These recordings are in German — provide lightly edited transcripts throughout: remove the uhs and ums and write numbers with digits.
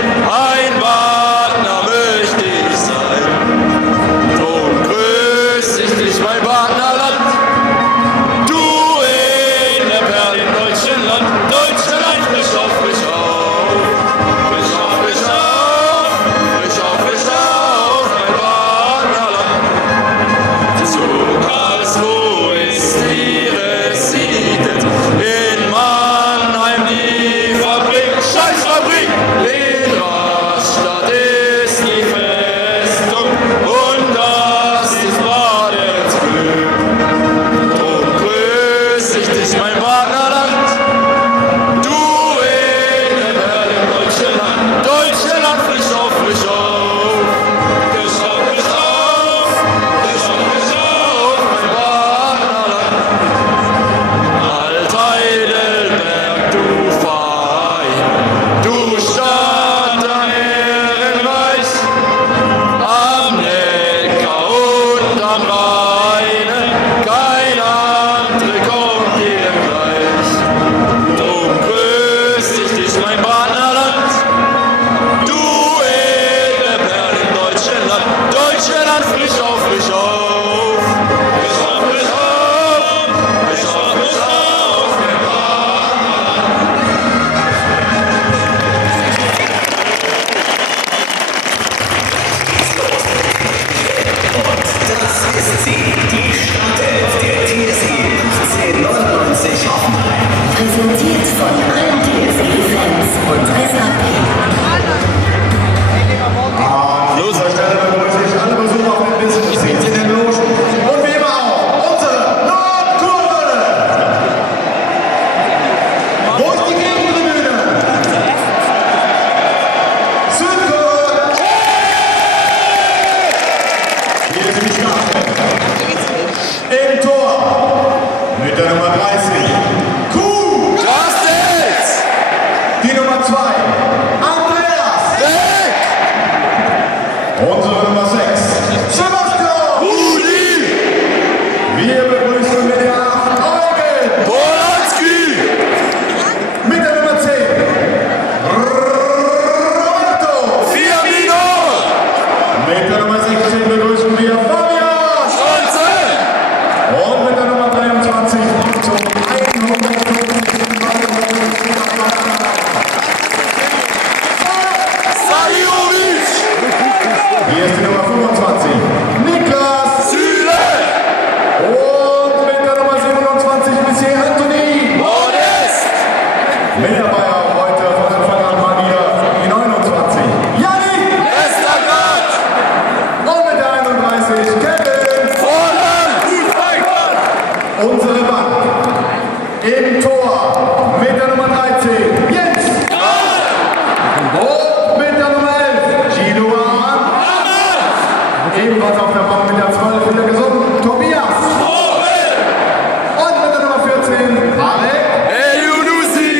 ein Partner möchte ich sein. Drum grüß ich dich, mein Partnerland, du in der Perle im deutschen Land. Deutschland, frisch auf, frisch auf, frisch auf, frisch auf, frisch auf, frisch auf, mein Partnerland. Zu Karlsruhe ist ihre Siedelt, in Mannheim die Fabrik, Scheißfabrik, in Rastatt ist die Festung und das ist Babelsberg. Drum grüß ich dich, mein Partnerland, du in der Perle im deutschen Land. Deutschland, frisch auf, frisch auf, frisch auf, frisch auf, frisch auf, frisch auf, mein Partnerland. Alt-Heidelberg, du Verein, du Stadt am Ehrenreich, am Neckar und am Rheine, kein andere kommt dir gleich. Drum grüß ich dich, mein Partnerland, du edle Perle im deutschen Land. Deutschland, frisch auf, frisch auf, frisch auf, frisch auf, frisch auf, frisch auf, mein Das ist sie, die Startelf der TSG 1899 Hoffenheim. Präsentiert von allen TSG-Fans und SAP. Los, an Stelle begrüße ich alle Besucher auf den Business Seats in den Logen. Und wie immer auch unsere Nordkurve. Wo ist die Gegentribüne? Südkurve. Hier ist die Startelf. Im Tor mit der Nummer 30. Kuh. Kastels! Die Nummer 2. Andreas. Weg! Unsere Nummer 6. Sebastian. Rudi! Wir begrüßen mit der 8 Eugen. Polanski! Mit der Nummer 10. Roberto. Firmino! Mit der Nummer 16 begrüßen wir Fabian. Scholze! Und mit der Nummer 23 zum 100. Sajovic! Hier ist die Nummer 25. Niklas. Süle! Und mit der Nummer 27 bisher Anthony. Modest! Mit dabei auch heute von Anfang an mal wieder die 29. Janni. Westergaard! Und mit der 31 Kevin. Volland! Unsere Bank. Im Tor mit der Nummer 13 Jens. Und mit der Nummer 11 Gino Ahmann. Ebenfalls auf der Bank mit der 12 wieder gesund Tobias. Und mit der Nummer 14 Alec. Elyounoussi!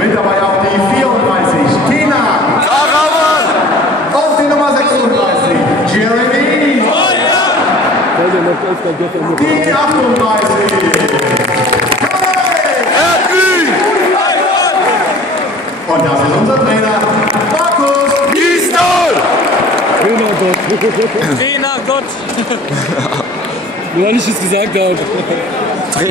Mit dabei auch die 34 Tina. Karaman! Und die Nummer 36 Jeremy. Die 38 Erdgrün! Und das ist unser Trainer Markus. Gisdol! Trainer Gott. Nur weil ich es gesagt habe.